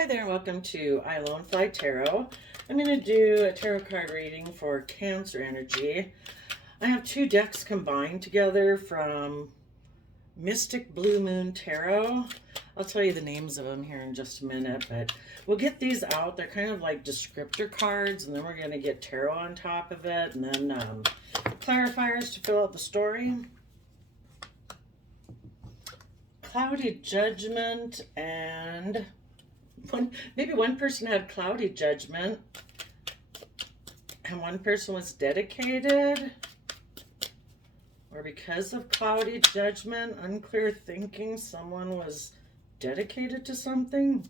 Hi there, welcome to I Lone Fly Tarot. I'm going to do a tarot card reading for Cancer energy. I have two decks combined together from Mysticbluumoontarot. I'll tell you the names of them here in just a minute, but we'll get these out. They're kind of like descriptor cards, and then we're going to get tarot on top of it, and then clarifiers to fill out the story. Clouded Judgment, and maybe one person had cloudy judgment and one person was dedicated, or because of cloudy judgment, unclear thinking, someone was dedicated to something.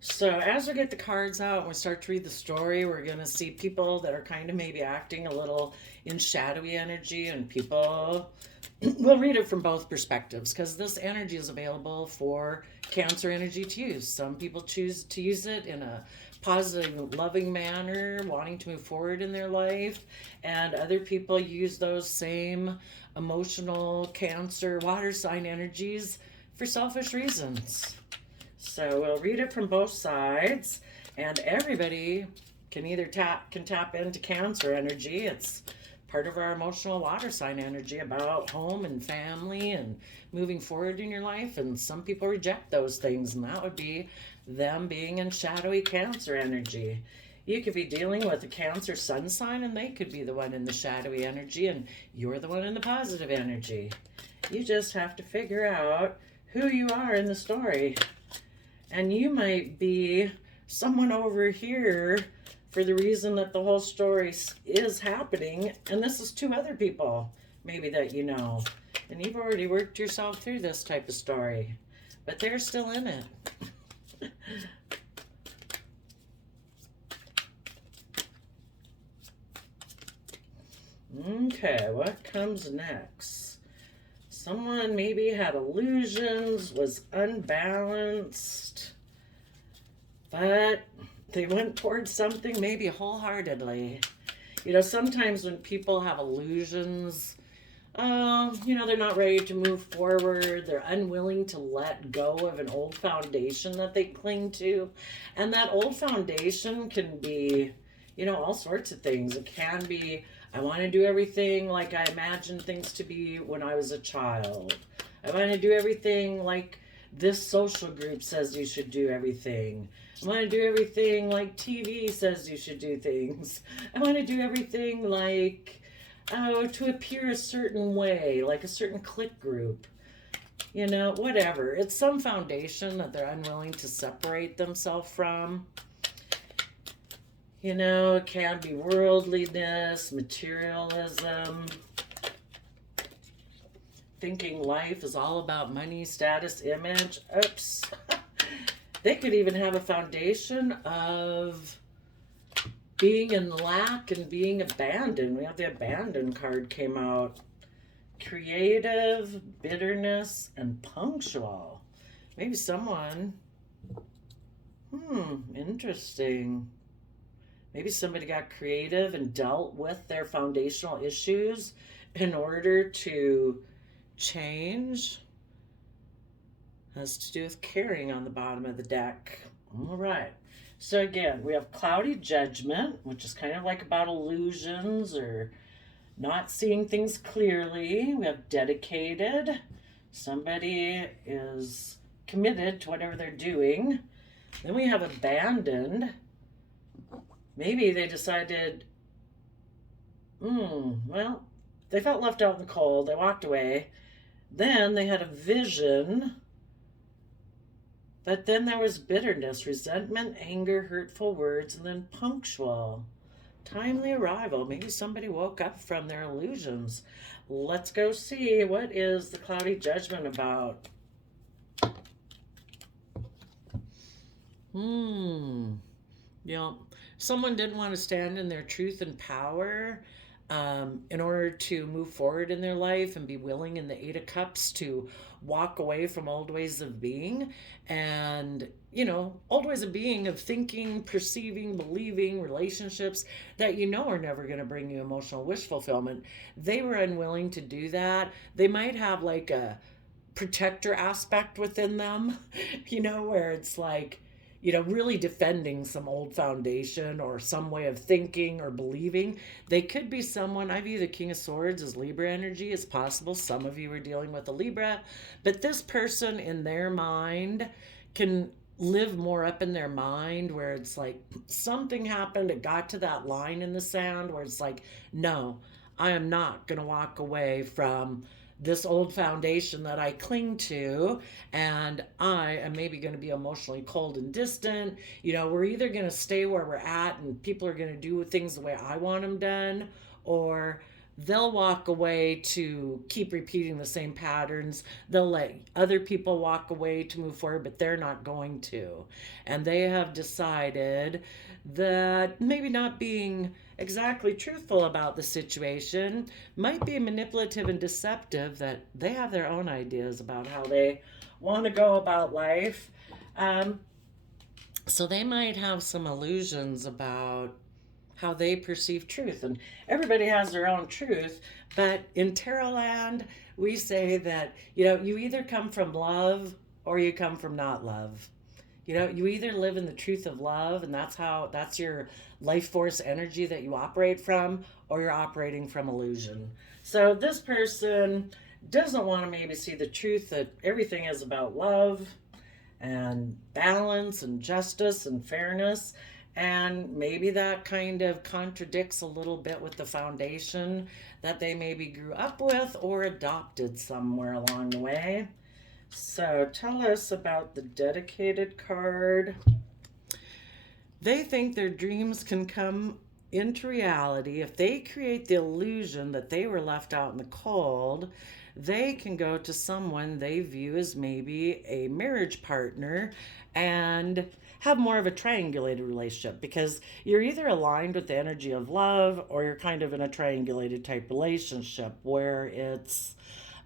So as we get the cards out and we start to read the story, we're going to see people that are kind of maybe acting a little in shadowy energy, and people, we'll read it from both perspectives because this energy is available for Cancer energy to use. Some people choose to use it in a positive, loving manner, wanting to move forward in their life, and other people use those same emotional Cancer water sign energies for selfish reasons. So we'll read it from both sides, and everybody can either tap into Cancer energy. It's part of our emotional water sign energy about home and family and moving forward in your life, and some people reject those things, and that would be them being in shadowy Cancer energy. You could be dealing with a Cancer sun sign, and they could be the one in the shadowy energy, and you're the one in the positive energy. You just have to figure out who you are in the story. And you might be someone over here for the reason that the whole story is happening, and this is two other people maybe that you know, and you've already worked yourself through this type of story, but they're still in it. Okay, what comes next? Someone maybe had illusions, was unbalanced, but they went towards something maybe wholeheartedly. You know, sometimes when people have illusions, they're not ready to move forward. They're unwilling to let go of an old foundation that they cling to. And that old foundation can be, all sorts of things. It can be, I want to do everything like I imagined things to be when I was a child. I want to do everything like this social group says you should do everything. I want to do everything like TV says you should do things. I want to do everything like, to appear a certain way, like a certain clique group. Whatever. It's some foundation that they're unwilling to separate themselves from. It can be worldliness, materialism, thinking life is all about money, status, image. Oops. They could even have a foundation of being in lack and being abandoned. We have the abandoned card came out. Creative, bitterness, and punctual. Maybe someone, interesting. Maybe somebody got creative and dealt with their foundational issues in order to change. Has to do with caring on the bottom of the deck. All right. So again, we have cloudy judgment, which is kind of like about illusions or not seeing things clearly. We have dedicated. Somebody is committed to whatever they're doing. Then we have abandoned. Maybe they decided, they felt left out in the cold. They walked away. Then they had a vision. But then there was bitterness, resentment, anger, hurtful words, and then punctual. Timely arrival. Maybe somebody woke up from their illusions. Let's go see what is the cloudy judgment about. Someone didn't want to stand in their truth and power in order to move forward in their life and be willing in the Eight of Cups to walk away from old ways of being and, old ways of being, of thinking, perceiving, believing, relationships that are never going to bring you emotional wish fulfillment. They were unwilling to do that. They might have like a protector aspect within them, where it's like, really defending some old foundation or some way of thinking or believing. They could be someone, I view the King of Swords as Libra energy. It's possible some of you are dealing with a Libra, but this person in their mind can live more up in their mind where it's like something happened, it got to that line in the sand where it's like, no, I am not going to walk away from this old foundation that I cling to, and I am maybe going to be emotionally cold and distant. We're either going to stay where we're at and people are going to do things the way I want them done, or they'll walk away to keep repeating the same patterns. They'll let other people walk away to move forward, but they're not going to. And they have decided that maybe not being exactly truthful about the situation might be manipulative and deceptive, that they have their own ideas about how they want to go about life. So they might have some illusions about how they perceive truth. And everybody has their own truth. But in Tarot land, we say that, you either come from love or you come from not love. You either live in the truth of love, and that's your life force energy that you operate from, or you're operating from illusion. So this person doesn't want to maybe see the truth that everything is about love and balance and justice and fairness. And maybe that kind of contradicts a little bit with the foundation that they maybe grew up with or adopted somewhere along the way. So tell us about the dedicated card. They think their dreams can come into reality if they create the illusion that they were left out in the cold. They can go to someone they view as maybe a marriage partner and have more of a triangulated relationship, because you're either aligned with the energy of love or you're kind of in a triangulated type relationship where it's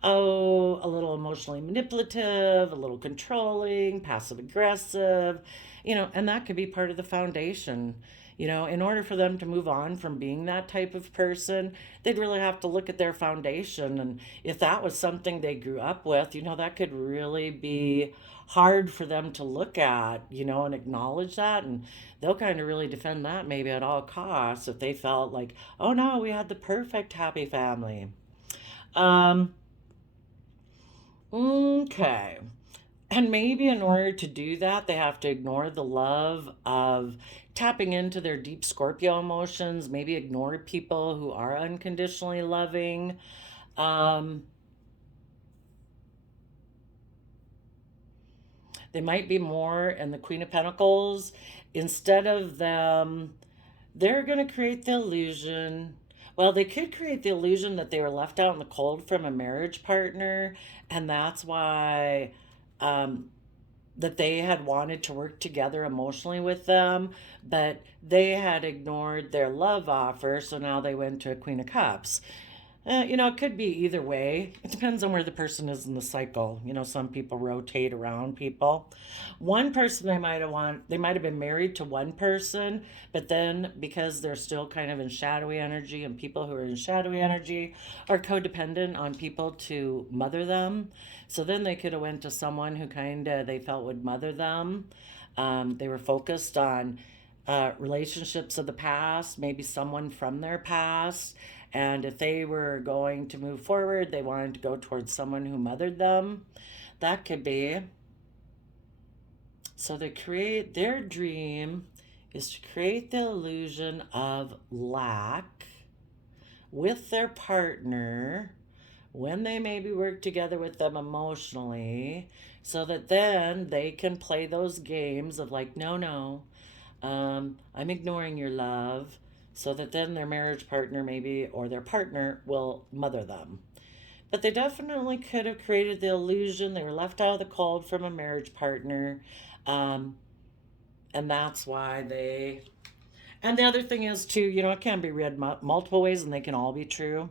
a little emotionally manipulative, a little controlling, passive aggressive, and that could be part of the foundation. In order for them to move on from being that type of person, they'd really have to look at their foundation. And if that was something they grew up with, that could really be hard for them to look at, and acknowledge that. And they'll kind of really defend that maybe at all costs if they felt like, oh no, we had the perfect happy family. Okay. And maybe in order to do that, they have to ignore the love of tapping into their deep Scorpio emotions, maybe ignore people who are unconditionally loving. They might be more in the Queen of Pentacles. Instead of them, they're going to create the illusion. Well, they could create the illusion that they were left out in the cold from a marriage partner, and that's why that they had wanted to work together emotionally with them, but they had ignored their love offer, so now they went to a Queen of Cups. It could be either way. It depends on where the person is in the cycle. Some people rotate around people. One person they might have been married to one person, but then because they're still kind of in shadowy energy, and people who are in shadowy energy are codependent on people to mother them. So then they could have went to someone who kind of they felt would mother them. They were focused on relationships of the past, maybe someone from their past. And if they were going to move forward, they wanted to go towards someone who mothered them. That could be. So their dream is to create the illusion of lack with their partner when they maybe work together with them emotionally, so that then they can play those games of like, no, I'm ignoring your love, so that then their marriage partner maybe, or their partner, will mother them. But they definitely could have created the illusion they were left out of the cold from a marriage partner. And that's why they... And the other thing is, too, it can be read multiple ways, and they can all be true.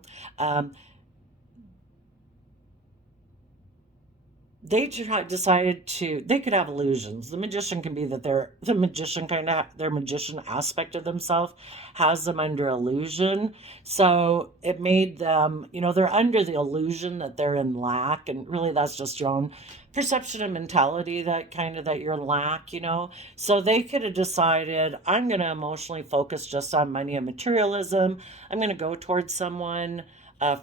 decided to, they could have illusions. The magician can be that they're the magician, kind of their magician aspect of themselves has them under illusion. So it made them, they're under the illusion that they're in lack, and really that's just your own perception and mentality, that kind of that you're in lack. So they could have decided, I'm going to emotionally focus just on money and materialism. I'm going to go towards someone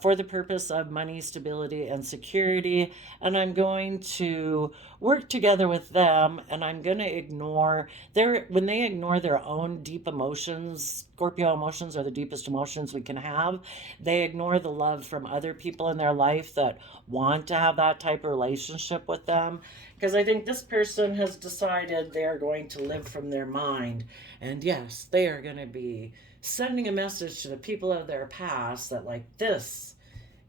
for the purpose of money, stability, and security. And I'm going to work together with them, and I'm going to ignore when they ignore their own deep emotions. Scorpio emotions are the deepest emotions we can have. They ignore the love from other people in their life that want to have that type of relationship with them. Because I think this person has decided they are going to live from their mind. And yes, they are going to be sending a message to the people of their past that, like, this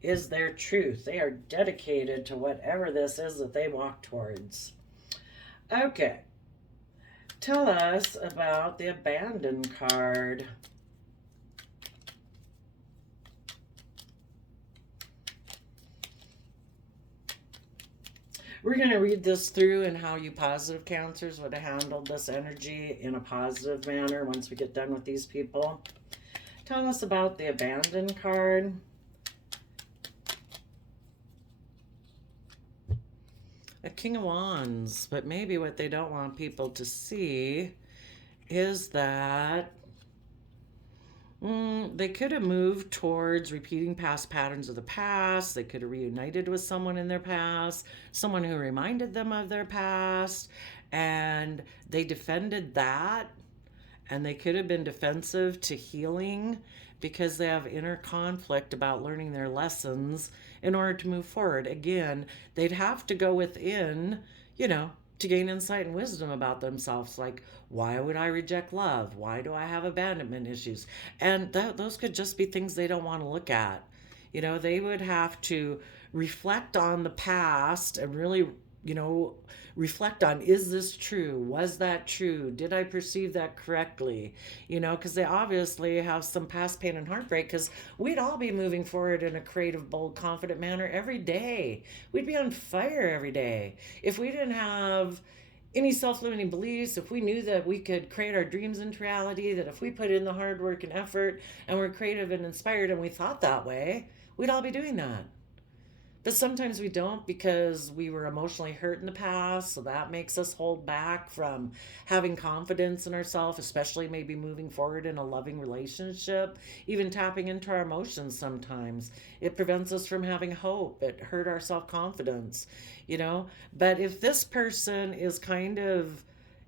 is their truth. They are dedicated to whatever this is that they walk towards. Okay. Tell us about the Abandon card. We're going to read this through and how you positive Cancers would have handled this energy in a positive manner once we get done with these people. Tell us about the Abandon card. A King of Wands, but maybe what they don't want people to see is that they could have moved towards repeating past patterns of the past. They could have reunited with someone in their past, someone who reminded them of their past, and they defended that. And they could have been defensive to healing because they have inner conflict about learning their lessons in order to move forward. Again, they'd have to go within, to gain insight and wisdom about themselves. Like, why would I reject love? Why do I have abandonment issues? And those could just be things they don't want to look at. They would have to reflect on the past and really, reflect on, is this true? Was that true? Did I perceive that correctly? Because they obviously have some past pain and heartbreak, because we'd all be moving forward in a creative, bold, confident manner every day. We'd be on fire every day. If we didn't have any self-limiting beliefs, if we knew that we could create our dreams into reality, that if we put in the hard work and effort and we're creative and inspired and we thought that way, we'd all be doing that. But sometimes we don't, because we were emotionally hurt in the past. So that makes us hold back from having confidence in ourselves, especially maybe moving forward in a loving relationship, even tapping into our emotions sometimes. It prevents us from having hope. It hurt our self confidence. But if this person is kind of,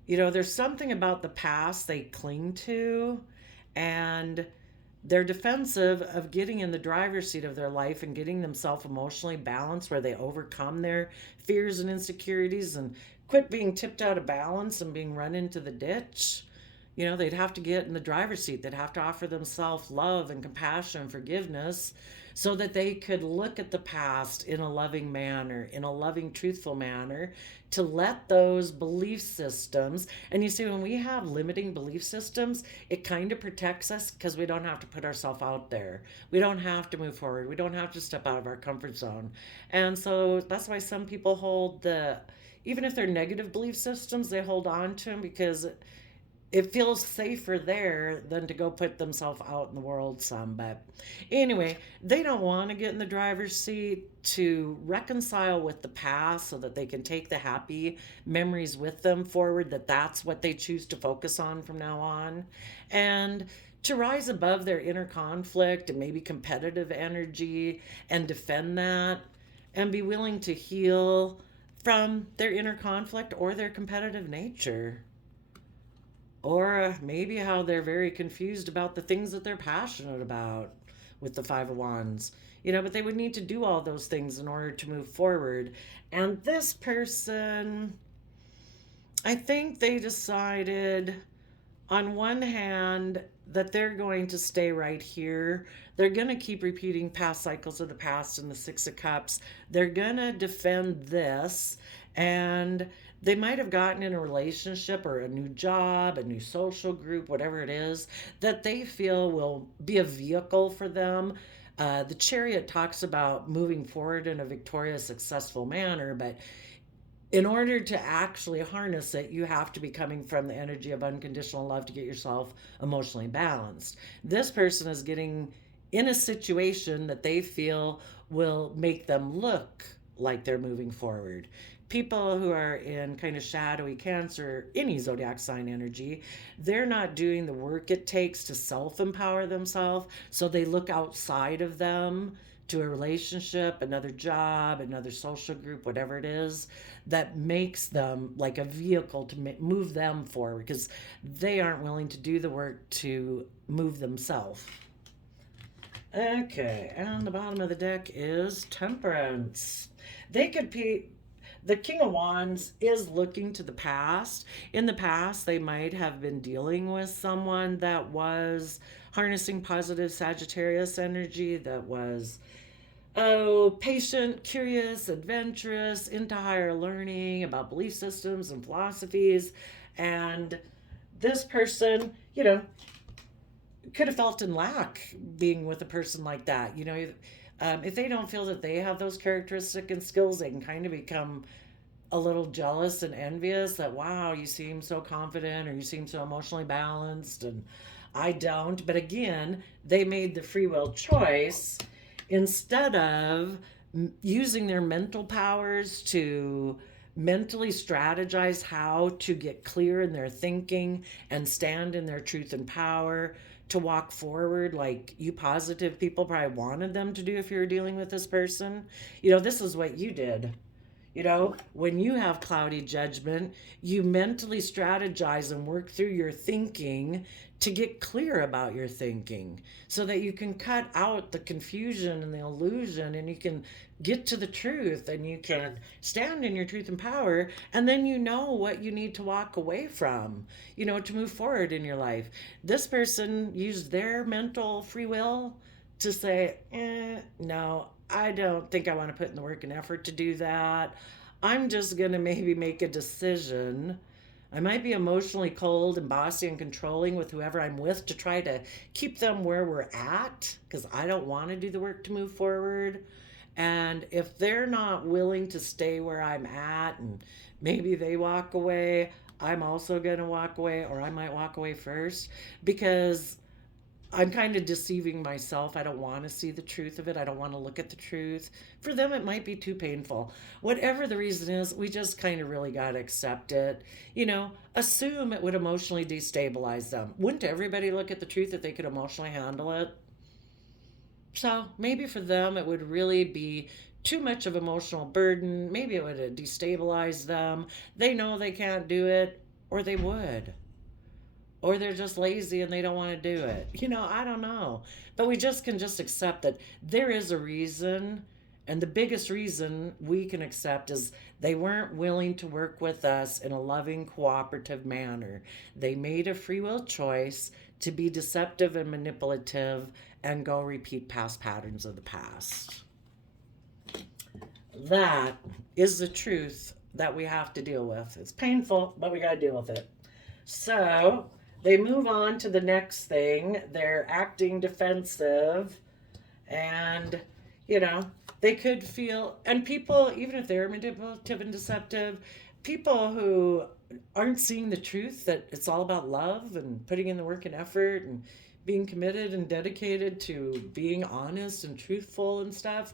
there's something about the past they cling to, and they're defensive of getting in the driver's seat of their life and getting themselves emotionally balanced, where they overcome their fears and insecurities and quit being tipped out of balance and being run into the ditch. They'd have to get in the driver's seat. They'd have to offer themselves love and compassion and forgiveness, so that they could look at the past in a loving manner, in a loving, truthful manner, to let those belief systems. And you see, when we have limiting belief systems, it kind of protects us, because we don't have to put ourselves out there. We don't have to move forward. We don't have to step out of our comfort zone. And so that's why some people even if they're negative belief systems, they hold on to them, because it feels safer there than to go put themselves out in the world some. But anyway, they don't want to get in the driver's seat to reconcile with the past, so that they can take the happy memories with them forward, that's what they choose to focus on from now on, and to rise above their inner conflict and maybe competitive energy and defend that, and be willing to heal from their inner conflict or their competitive nature. Or maybe how they're very confused about the things that they're passionate about with the Five of Wands. But they would need to do all those things in order to move forward. And this person, I think they decided, on one hand, that they're going to stay right here. They're going to keep repeating past cycles of the past in the Six of Cups. They're going to defend this, and they might have gotten in a relationship or a new job, a new social group, whatever it is, that they feel will be a vehicle for them The Chariot talks about moving forward in a victorious, successful manner, but in order to actually harness it, you have to be coming from the energy of unconditional love to get yourself emotionally balanced. This person is getting in a situation that they feel will make them look like they're moving forward. People who are in kind of shadowy Cancer, any zodiac sign energy, they're not doing the work it takes to self empower themselves. So they look outside of them to a relationship, another job, another social group, whatever it is, that makes them like a vehicle to move them forward because they aren't willing to do the work to move themselves. Okay, and the bottom of the deck is Temperance. They could be. The King of Wands is looking to the past. In the past, they might have been dealing with someone that was harnessing positive Sagittarius energy, that was patient, curious, adventurous, into higher learning about belief systems and philosophies. And this person, could have felt in lack being with a person like that. If they don't feel that they have those characteristics and skills, they can kind of become a little jealous and envious that, wow, you seem so confident or you seem so emotionally balanced and I don't. But again, they made the free will choice instead of using their mental powers to mentally strategize how to get clear in their thinking and stand in their truth and power to walk forward like you positive people probably wanted them to do if you were dealing with this person. This is what you did. When you have cloudy judgment, you mentally strategize and work through your thinking to get clear about your thinking so that you can cut out the confusion and the illusion and you can get to the truth and you can stand in your truth and power. And then you know what you need to walk away from, to move forward in your life. This person used their mental free will to say, no, I don't think I want to put in the work and effort to do that. I'm just going to maybe make a decision. I might be emotionally cold and bossy and controlling with whoever I'm with to try to keep them where we're at because I don't want to do the work to move forward. And if they're not willing to stay where I'm at and maybe they walk away, I'm also going to walk away, or I might walk away first because I'm kind of deceiving myself. I don't want to see the truth of it. I don't want to look at the truth. For them, it might be too painful. Whatever the reason is, we just kind of really got to accept it. Assume it would emotionally destabilize them. Wouldn't everybody look at the truth if they could emotionally handle it? So maybe for them, it would really be too much of emotional burden. Maybe it would destabilize them. They know they can't do it, or they would, or they're just lazy and they don't want to do it. I don't know. But we just can just accept that there is a reason. And the biggest reason we can accept is they weren't willing to work with us in a loving, cooperative manner. They made a free will choice to be deceptive and manipulative and go repeat past patterns of the past. That is the truth that we have to deal with. It's painful, but we got to deal with it. So they move on to the next thing. They're acting defensive and, they could feel, and people, even if they're manipulative and deceptive, people who aren't seeing the truth that it's all about love and putting in the work and effort and being committed and dedicated to being honest and truthful and stuff,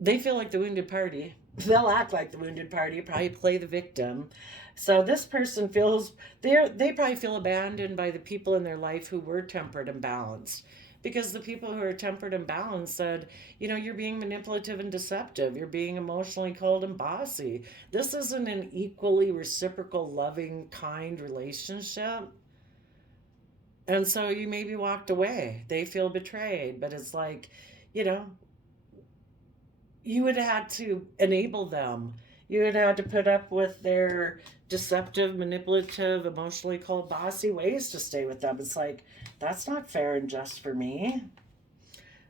they feel like the wounded party. They'll act like the wounded party, probably play the victim. So this person feels, they probably feel abandoned by the people in their life who were tempered and balanced. Because the people who are tempered and balanced said, you're being manipulative and deceptive. You're being emotionally cold and bossy. This isn't an equally reciprocal, loving, kind relationship. And so you maybe walked away. They feel betrayed. But it's like, you would have had to enable them. You would have had to put up with their deceptive, manipulative, emotionally cold, bossy ways to stay with them. It's like, that's not fair and just for me.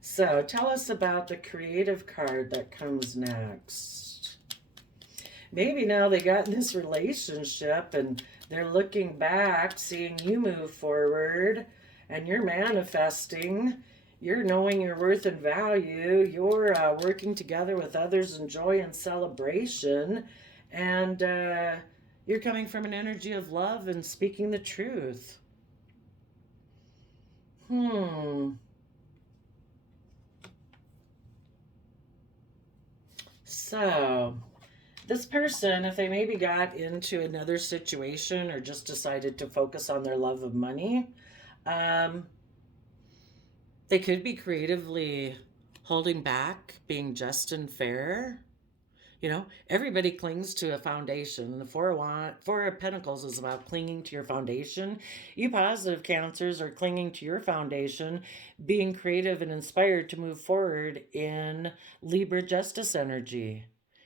So tell us about the creative card that comes next. Maybe now they got in this relationship and they're looking back, seeing you move forward, and you're manifesting. You're knowing your worth and value. You're working together with others in joy and celebration. And you're coming from an energy of love and speaking the truth. Hmm. So, this person, if they maybe got into another situation or just decided to focus on their love of money, um, they could be creatively holding back, being just and fair. You know, everybody clings to a foundation, and the Four of Pentacles is about clinging to your foundation. You positive Cancers are clinging to your foundation, being creative and inspired to move forward in Libra justice energy,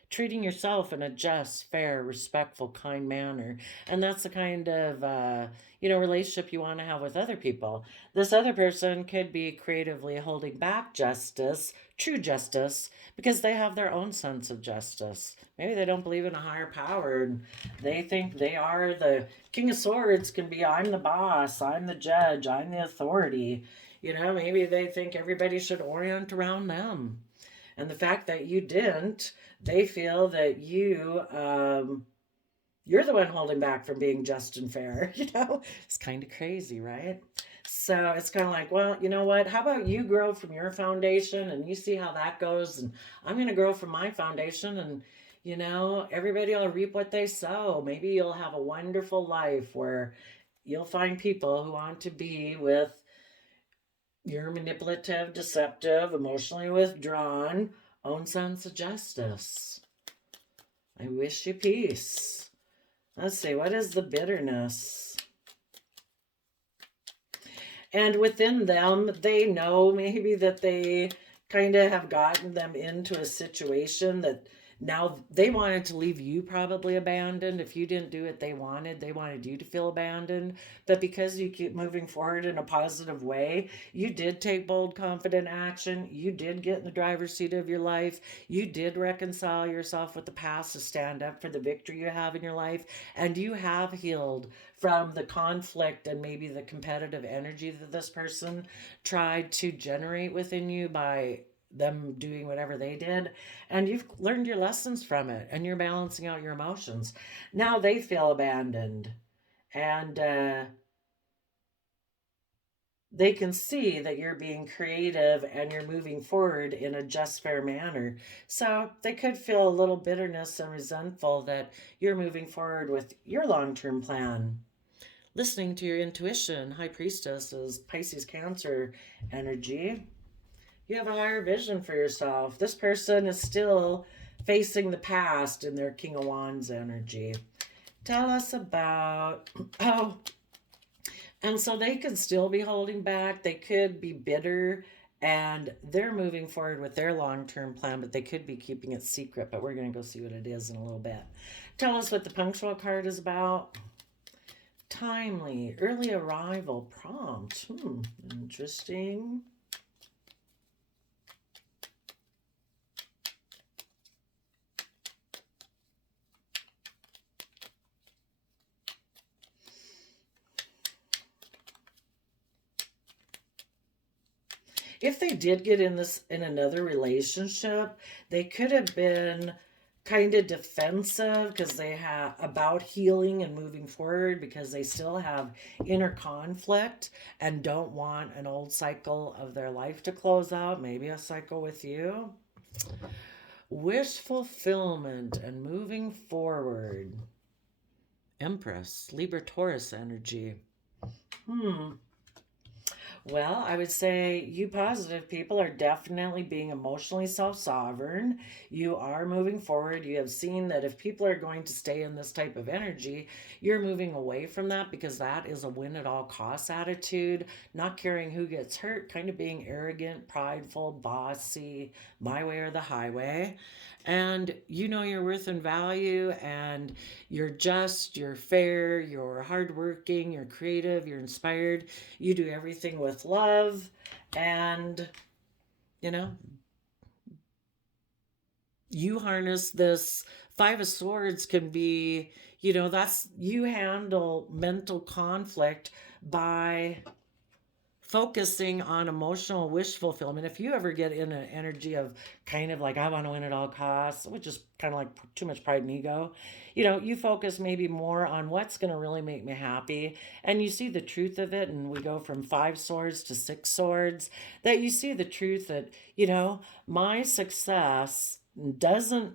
treating yourself in a just, fair, respectful, kind manner. And that's the kind of relationship you want to have with other people. This other person could be creatively holding back justice, true justice, because they have their own sense of justice. Maybe they don't believe in a higher power and they think they are the King of Swords. Can be, I'm the boss, I'm the judge, I'm the authority. You know, maybe they think everybody should orient around them. And the fact that you didn't, they feel that you're the one holding back from being just and fair. You know, it's kind of crazy, right? So it's kind of like, well, you know what? How about you grow from your foundation and you see how that goes? And I'm going to grow from my foundation, and, everybody will reap what they sow. Maybe you'll have a wonderful life where you'll find people who want to be with your manipulative, deceptive, emotionally withdrawn, own sense of justice. I wish you peace. Let's see, what is the bitterness? And within them, they know maybe that they kind of have gotten them into a situation that now they wanted to leave you probably abandoned. If you didn't do what they wanted you to feel abandoned. But because you keep moving forward in a positive way, you did take bold, confident action. You did get in the driver's seat of your life. You did reconcile yourself with the past to stand up for the victory you have in your life. And you have healed from the conflict and maybe the competitive energy that this person tried to generate within you by them doing whatever they did, and you've learned your lessons from it and you're balancing out your emotions. Now they feel abandoned, and they can see that you're being creative and you're moving forward in a just, fair manner. So they could feel a little bitterness and resentful that you're moving forward with your long-term plan. Listening to your intuition, High Priestess is Pisces Cancer energy. You have a higher vision for yourself. This person is still facing the past in their King of Wands energy. Tell us about, and so they could still be holding back. They could be bitter and they're moving forward with their long-term plan, but they could be keeping it secret. But we're going to go see what it is in a little bit. Tell us what the punctual card is about. Timely, early arrival, prompt. Interesting. If they did get in another relationship, they could have been kind of defensive because they have about healing and moving forward because they still have inner conflict and don't want an old cycle of their life to close out, maybe a cycle with you. Wish fulfillment and moving forward. Empress, Libra Taurus energy. Well, I would say you positive people are definitely being emotionally self sovereign. You are moving forward. You have seen that if people are going to stay in this type of energy, you're moving away from that because that is a win at all costs attitude, not caring who gets hurt, kind of being arrogant, prideful, bossy, my way or the highway. And you know your worth and value, and you're just, you're fair, you're hardworking, you're creative, you're inspired. You do everything with love, and you know, you harness this Five of Swords can be, that's you handle mental conflict by focusing on emotional wish fulfillment. If you ever get in an energy of kind of like, I want to win at all costs, which is kind of like too much pride and ego, you focus maybe more on what's going to really make me happy. And you see the truth of it. And we go from 5 swords to 6 swords, that you see the truth that, my success doesn't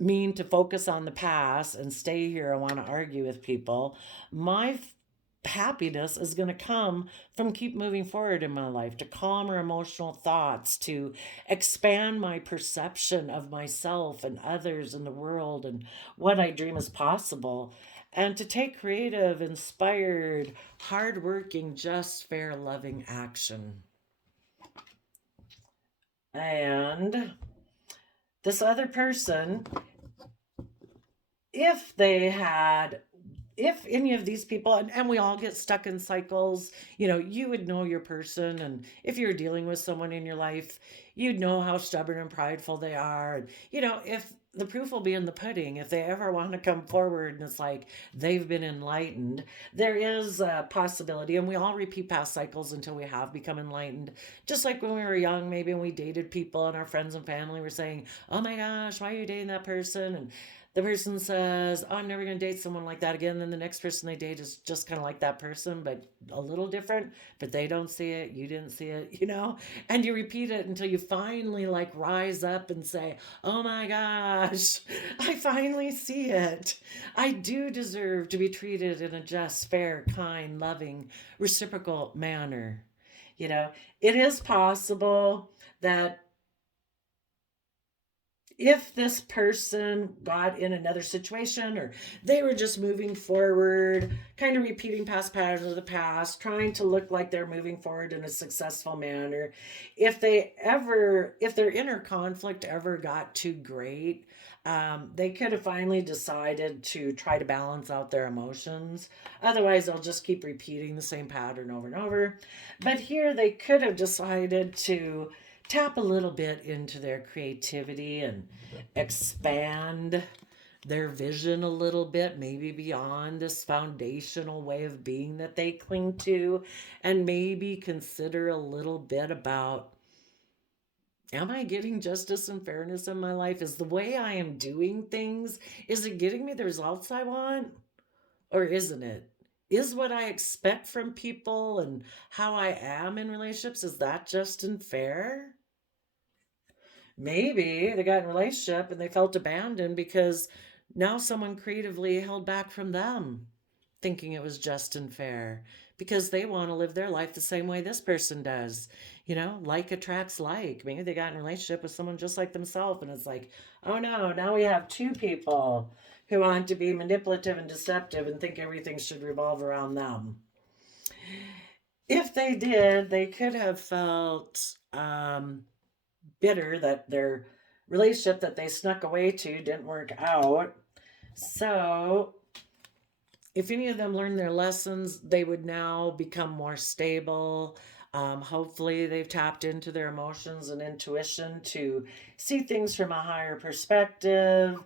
mean to focus on the past and stay here and want to argue with people. My happiness is going to come from keep moving forward in my life, to calmer emotional thoughts, to expand my perception of myself and others in the world and what I dream is possible, and to take creative, inspired, hardworking, just, fair, loving action. And this other person, if they had, if any of these people, and we all get stuck in cycles, you would know your person. And if you're dealing with someone in your life, you'd know how stubborn and prideful they are. And, if the proof will be in the pudding, if they ever want to come forward and it's like they've been enlightened, there is a possibility. And we all repeat past cycles until we have become enlightened. Just like when we were young, maybe when we dated people and our friends and family were saying, oh my gosh, why are you dating that person? And the person says, oh, I'm never going to date someone like that again. Then the next person they date is just kind of like that person, but a little different, but they don't see it. You didn't see it. And you repeat it until you finally like rise up and say, oh my gosh, I finally see it. I do deserve to be treated in a just, fair, kind, loving, reciprocal manner. It is possible that if this person got in another situation, or they were just moving forward, kind of repeating past patterns of the past, trying to look like they're moving forward in a successful manner, if their inner conflict ever got too great, they could have finally decided to try to balance out their emotions. Otherwise, they'll just keep repeating the same pattern over and over. But here they could have decided to tap a little bit into their creativity and expand their vision a little bit, maybe beyond this foundational way of being that they cling to, and maybe consider a little bit about, am I getting justice and fairness in my life? Is the way I am doing things, is it getting me the results I want? Or isn't it? Is what I expect from people and how I am in relationships, is that just and fair? Maybe they got in a relationship and they felt abandoned because now someone creatively held back from them, thinking it was just and fair because they want to live their life the same way this person does. Like attracts like. Maybe they got in a relationship with someone just like themselves, and it's like, oh no, now we have two people who want to be manipulative and deceptive and think everything should revolve around them. If they did, they could have felt bitter that their relationship that they snuck away to didn't work out. So, if any of them learned their lessons, they would now become more stable. Hopefully, they've tapped into their emotions and intuition to see things from a higher perspective.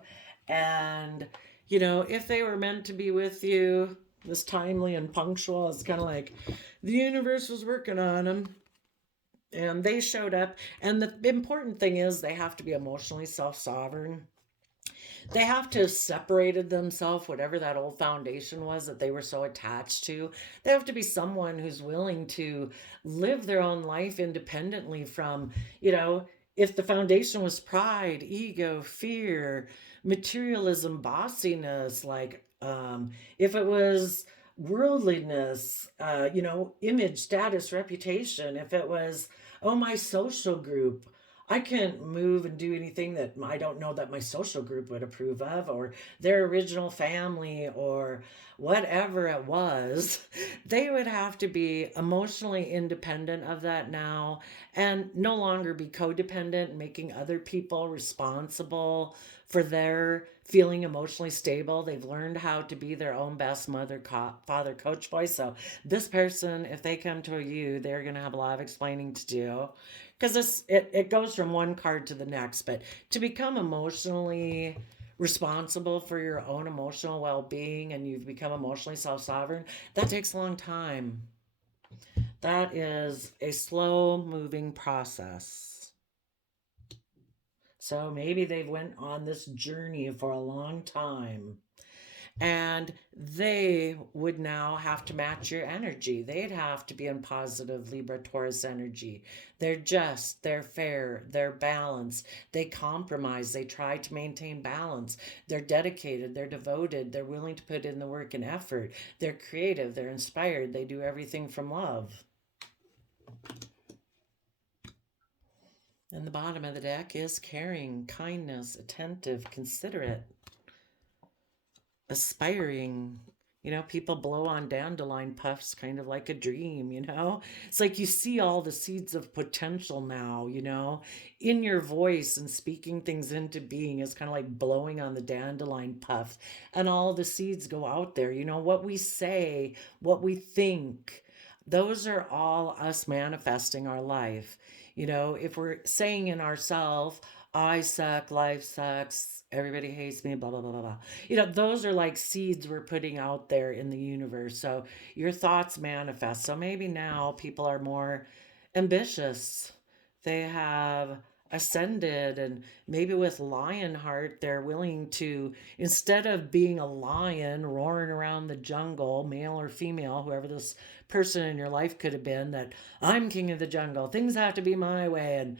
And, if they were meant to be with you, this timely and punctual, it's kind of like the universe was working on them and they showed up. And the important thing is they have to be emotionally self-sovereign. They have to have separated themselves, whatever that old foundation was that they were so attached to. They have to be someone who's willing to live their own life independently from, if the foundation was pride, ego, fear, materialism, bossiness, like if it was worldliness, image, status, reputation, if it was, oh, my social group, I can't move and do anything that I don't know that my social group would approve of, or their original family, or whatever it was. They would have to be emotionally independent of that now and no longer be codependent, making other people responsible for their feeling emotionally stable. They've learned how to be their own best mother, father, coach, boy. So this person, if they come to you, they're going to have a lot of explaining to do, because it goes from one card to the next. But to become emotionally responsible for your own emotional well-being, and you've become emotionally self-sovereign, that takes a long time. That is a slow moving process. So maybe they've went on this journey for a long time, and they would now have to match your energy. They'd have to be in positive Libra Taurus energy. They're just, they're fair, they're balanced, they compromise, they try to maintain balance, they're dedicated, they're devoted, they're willing to put in the work and effort, they're creative, they're inspired, they do everything from love. And the bottom of the deck is caring, kindness, attentive, considerate, aspiring. People blow on dandelion puffs kind of like a dream. It's like you see all the seeds of potential now, in your voice, and speaking things into being is kind of like blowing on the dandelion puff, and all the seeds go out there. What we say, what we think, those are all us manifesting our life. If we're saying in ourselves, I suck, life sucks, everybody hates me, blah, blah, blah, blah, blah. Those are like seeds we're putting out there in the universe. So your thoughts manifest. So maybe now people are more ambitious. They have ascended, and maybe with lion heart, they're willing to, instead of being a lion roaring around the jungle, male or female, whoever this person in your life could have been, that I'm king of the jungle, things have to be my way, and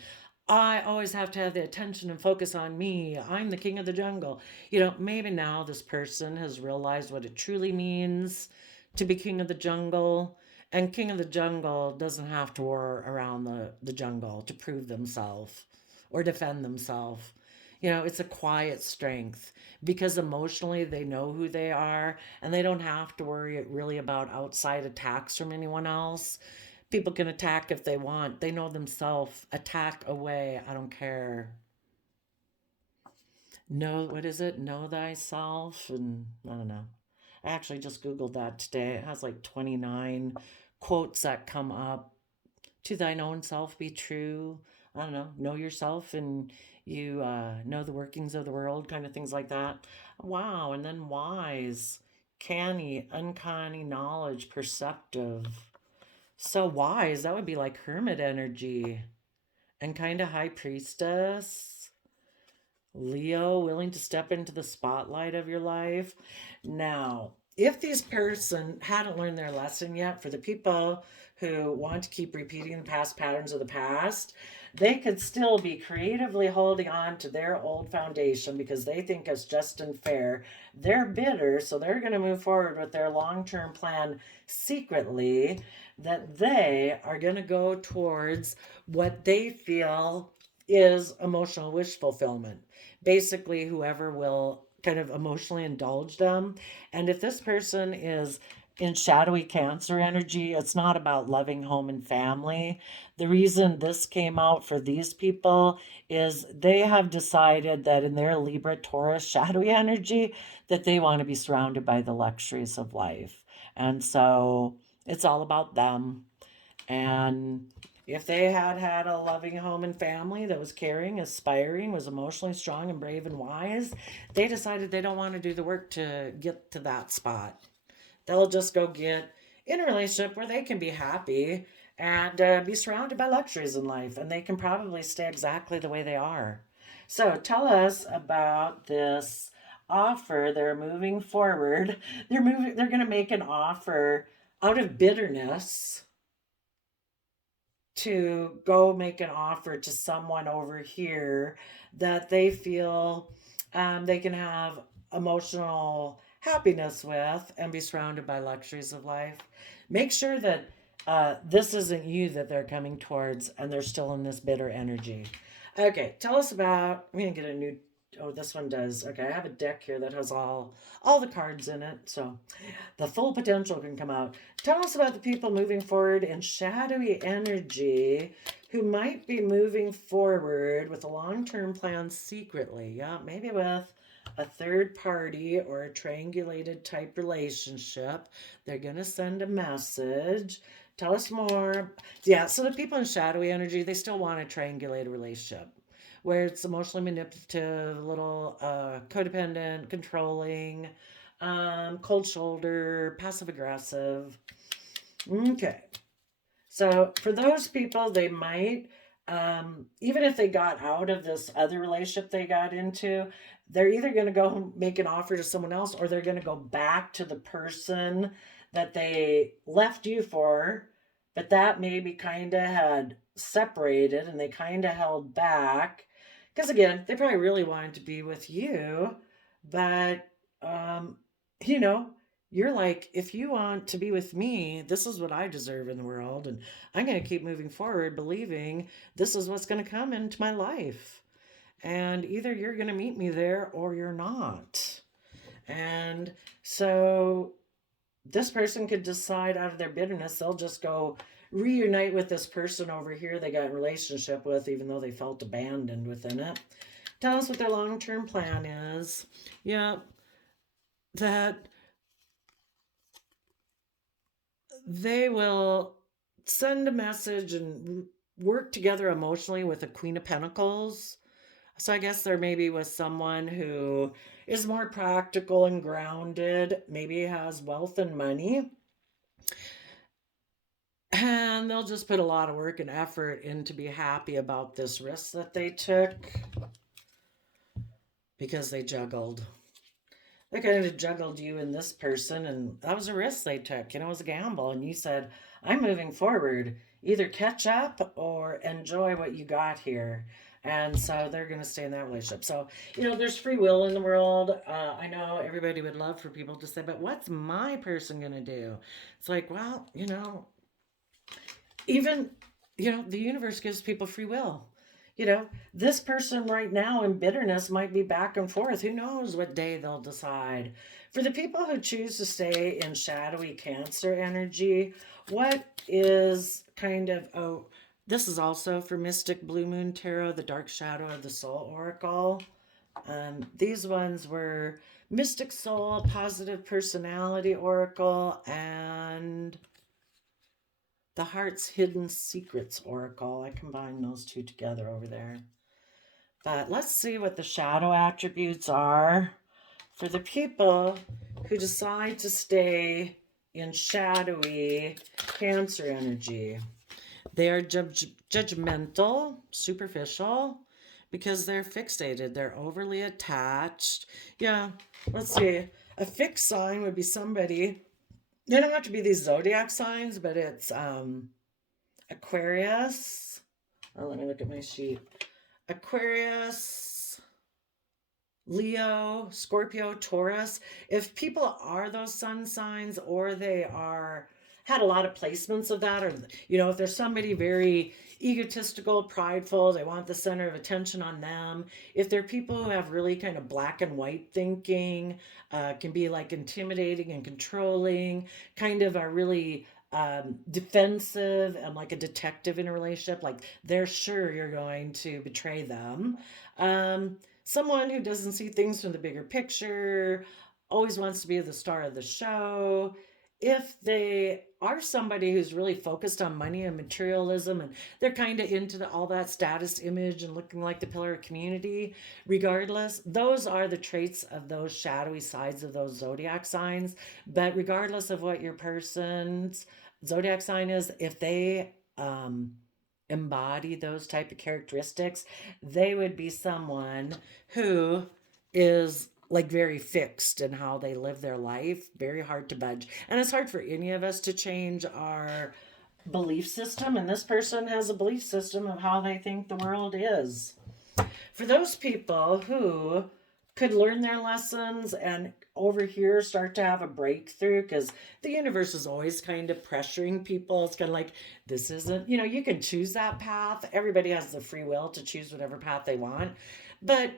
I always have to have the attention and focus on me. I'm the king of the jungle. Maybe now this person has realized what it truly means to be king of the jungle. And king of the jungle doesn't have to roar around the jungle to prove themselves or defend themselves. It's a quiet strength, because emotionally they know who they are, and they don't have to worry really about outside attacks from anyone else. People can attack if they want. They know themselves. Attack away. I don't care. Know, what is it? Know thyself. And I don't know. I actually just Googled that today. It has like 29 quotes that come up. To thine own self be true. I don't know yourself, and you know the workings of the world, kind of things like that. Wow. And then wise, canny, uncanny knowledge, perceptive. So wise, that would be like hermit energy. And kind of high priestess. Leo, willing to step into the spotlight of your life. Now, if this person hadn't learned their lesson yet, for the people who want to keep repeating the past patterns of the past, they could still be creatively holding on to their old foundation because they think it's just and fair. They're bitter, so they're going to move forward with their long term plan secretly, that they are going to go towards what they feel is emotional wish fulfillment. Basically, whoever will kind of emotionally indulge them. And if this person is in shadowy Cancer energy, it's not about loving home and family. The reason this came out for these people is they have decided that in their Libra Taurus shadowy energy, that they want to be surrounded by the luxuries of life. And so it's all about them. And if they had had a loving home and family that was caring, aspiring, was emotionally strong and brave and wise, they decided they don't want to do the work to get to that spot. They'll just go get in a relationship where they can be happy and be surrounded by luxuries in life, and they can probably stay exactly the way they are. So tell us about this offer. They're moving forward. They're going to make an offer out of bitterness to go make an offer to someone over here that they feel they can have emotional happiness with and be surrounded by luxuries of life. Make sure that this isn't you that they're coming towards and they're still in this bitter energy. Okay, tell us about. I'm gonna get a new. Oh, this one does. Okay, I have a deck here that has all the cards in it, so the full potential can come out. Tell us about the people moving forward in shadowy energy who might be moving forward with a long-term plan secretly. Yeah, maybe with a third party or a triangulated type relationship. They're going to send a message. Tell us more. Yeah, so the people in shadowy energy, they still want a triangulated relationship where it's emotionally manipulative, a little codependent, controlling, cold shoulder, passive aggressive. Okay. So for those people, they might, even if they got out of this other relationship they got into, they're either going to go make an offer to someone else, or they're going to go back to the person that they left you for, but that maybe kind of had separated and they kind of held back. Because again, they probably really wanted to be with you, but, um, you know, you're like, if you want to be with me, this is what I deserve in the world. And I'm going to keep moving forward, believing this is what's going to come into my life. And either you're going to meet me there or you're not. And so this person could decide out of their bitterness, they'll just go reunite with this person over here they got a relationship with, even though they felt abandoned within it. Tell us what their long-term plan is. Yeah, that they will send a message and work together emotionally with the Queen of Pentacles. So I guess there maybe was someone who is more practical and grounded, maybe has wealth and money, and they'll just put a lot of work and effort in to be happy about this risk that they took because they juggled. They kind of juggled you and this person, and that was a risk they took. It was a gamble, and you said, I'm moving forward. Either catch up or enjoy what you got here. And so they're going to stay in that relationship. So, there's free will in the world. I know everybody would love for people to say, but what's my person going to do? It's like, well, even, the universe gives people free will. This person right now in bitterness might be back and forth. Who knows what day they'll decide? For the people who choose to stay in shadowy Cancer energy, what is kind of, this is also for Mysticbluumoontarot, the Dark Shadow of the Soul Oracle. These ones were Mystic Soul, Positive Personality Oracle, and the Heart's Hidden Secrets Oracle. I combined those two together over there. But let's see what the shadow attributes are for the people who decide to stay in shadowy Cancer energy. They are judgmental, superficial, because they're fixated. They're overly attached. Yeah, let's see. A fixed sign would be somebody, they don't have to be these zodiac signs, but it's Aquarius. Oh, let me look at my sheet. Aquarius, Leo, Scorpio, Taurus. If people are those sun signs, or they are had a lot of placements of that, or if there's somebody very egotistical, prideful, they want the center of attention on them. If they're people who have really kind of black and white thinking, can be like intimidating and controlling, kind of are really defensive and like a detective in a relationship, like they're sure you're going to betray them. Someone who doesn't see things from the bigger picture, always wants to be the star of the show. If they are somebody who's really focused on money and materialism, and they're kind of into all that status image and looking like the pillar of community, regardless, those are the traits of those shadowy sides of those zodiac signs. But regardless of what your person's zodiac sign is, if they embody those type of characteristics, they would be someone who is like very fixed in how they live their life, very hard to budge. And it's hard for any of us to change our belief system. And this person has a belief system of how they think the world is. For those people who could learn their lessons and over here start to have a breakthrough, because the universe is always kind of pressuring people. It's kind of like, this isn't, you can choose that path. Everybody has the free will to choose whatever path they want. But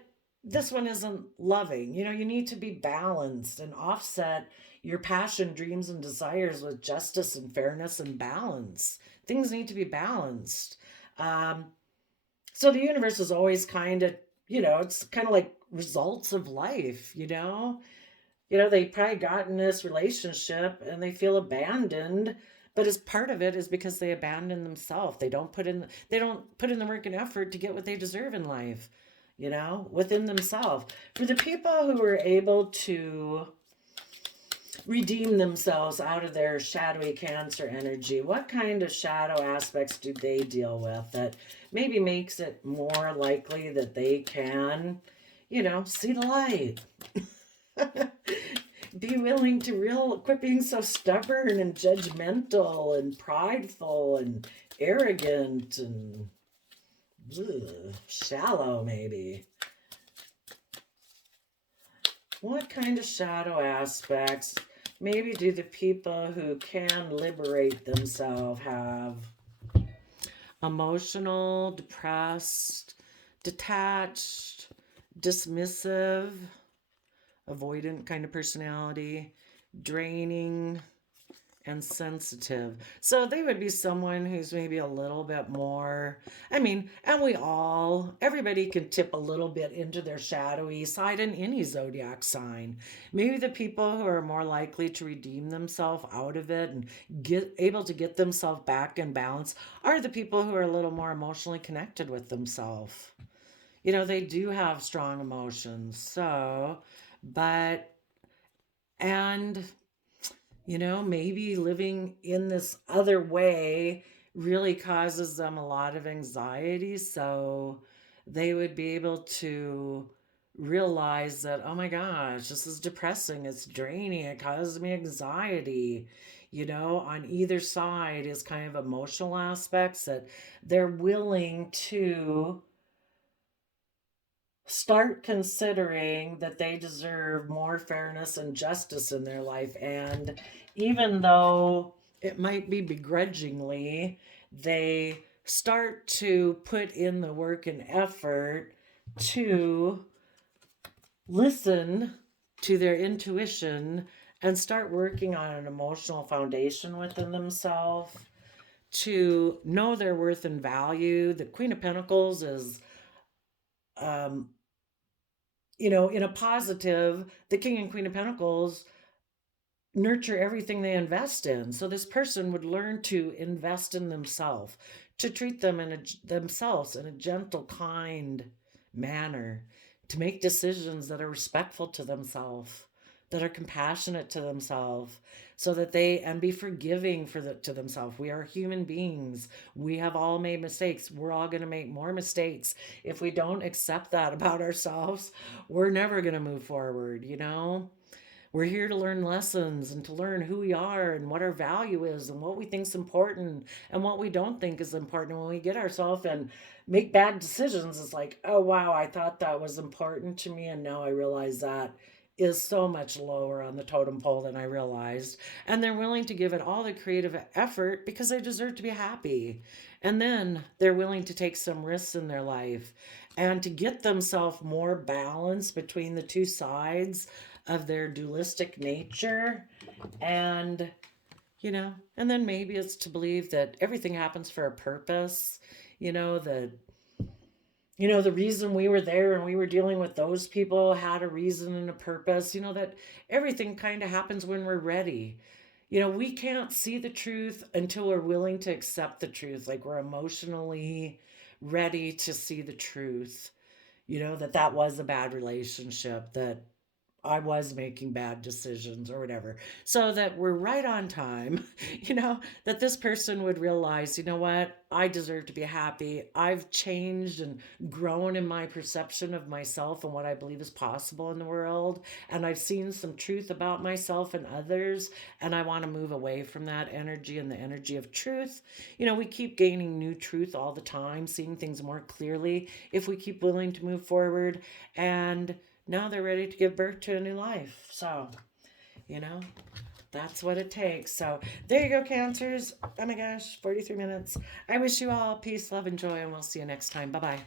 this one isn't loving. You need to be balanced and offset your passion, dreams, and desires with justice and fairness and balance. Things need to be balanced. So the universe is always kind of, it's kind of like results of life, they probably got in this relationship and they feel abandoned, but as part of it is because they abandon themselves. They don't put in the work and effort to get what they deserve in life, within themselves. For the people who were able to redeem themselves out of their shadowy Cancer energy. What kind of shadow aspects do they deal with that maybe makes it more likely that they can, see the light? Be willing to quit being so stubborn and judgmental and prideful and arrogant and shallow, maybe. What kind of shadow aspects maybe do the people who can liberate themselves have? Emotional, depressed, detached, dismissive, avoidant kind of personality, draining, and sensitive. So they would be someone who's maybe a little bit more, and everybody can tip a little bit into their shadowy side in any zodiac sign. Maybe the people who are more likely to redeem themselves out of it and able to get themselves back in balance are the people who are a little more emotionally connected with themselves. They do have strong emotions. So, but, and maybe living in this other way really causes them a lot of anxiety. So they would be able to realize that, oh my gosh, this is depressing. It's draining. It causes me anxiety. On either side is kind of emotional aspects that they're willing to start considering that they deserve more fairness and justice in their life. And even though it might be begrudgingly, they start to put in the work and effort to listen to their intuition and start working on an emotional foundation within themselves to know their worth and value. The Queen of Pentacles is um, in a positive, the King and Queen of Pentacles nurture everything they invest in. So this person would learn to invest in themselves, to treat themselves in a gentle, kind manner, to make decisions that are respectful to themselves, that are compassionate to themselves, so that and be forgiving to themselves. We are human beings. We have all made mistakes. We're all going to make more mistakes. If we don't accept that about ourselves, we're never going to move forward, We're here to learn lessons and to learn who we are and what our value is and what we think is important and what we don't think is important. When we get ourselves and make bad decisions, it's like, oh, wow, I thought that was important to me. And now I realize that is so much lower on the totem pole than I realized. And they're willing to give it all the creative effort because they deserve to be happy. And then they're willing to take some risks in their life and to get themselves more balance between the two sides of their dualistic nature. And and then maybe it's to believe that everything happens for a purpose, that the reason we were there and we were dealing with those people had a reason and a purpose, that everything kind of happens when we're ready. We can't see the truth until we're willing to accept the truth, like we're emotionally ready to see the truth, that was a bad relationship, that I was making bad decisions or whatever. So that we're right on time, that this person would realize, what? I deserve to be happy. I've changed and grown in my perception of myself and what I believe is possible in the world. And I've seen some truth about myself and others. And I want to move away from that energy and the energy of truth. We keep gaining new truth all the time, seeing things more clearly if we keep willing to move forward. And now they're ready to give birth to a new life. So, that's what it takes. So there you go, Cancers. Oh my gosh, 43 minutes. I wish you all peace, love, and joy, and we'll see you next time. Bye-bye.